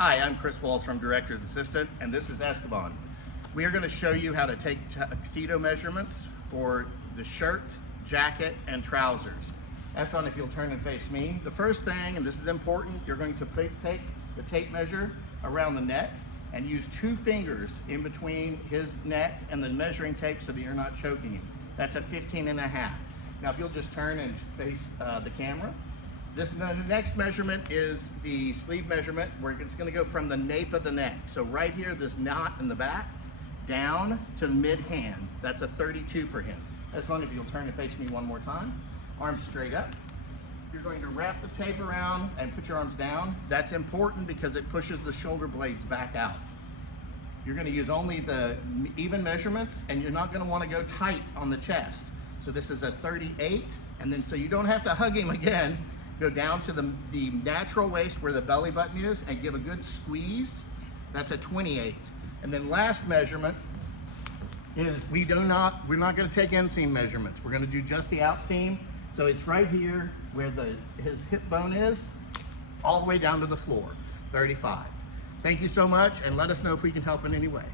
Hi, I'm Chris Walls from Director's Assistant, and this is Esteban. We are going to show you how to take tuxedo measurements for the shirt, jacket, and trousers. Esteban, if you'll turn and face me. The first thing, and this is important, you're going to take the tape measure around the neck and use 2 fingers in between his neck and the measuring tape so that you're not choking him. That's a 15.5. Now if you'll just turn and face the camera. The next measurement is the sleeve measurement, where it's going to go from the nape of the neck. So right here, this knot in the back, down to the mid-hand. That's a 32 for him. As long as you'll turn and face me one more time. Arms straight up. You're going to wrap the tape around and put your arms down. That's important because it pushes the shoulder blades back out. You're going to use only the even measurements, and you're not going to want to go tight on the chest. So this is a 38, and then so you don't have to hug him again. Go down to the natural waist where the belly button is and give a good squeeze. That's a 28. And then last measurement is we're not going to take inseam measurements. We're going to do just the outseam. So it's right here where his hip bone is, all the way down to the floor, 35. Thank you so much, and let us know if we can help in any way.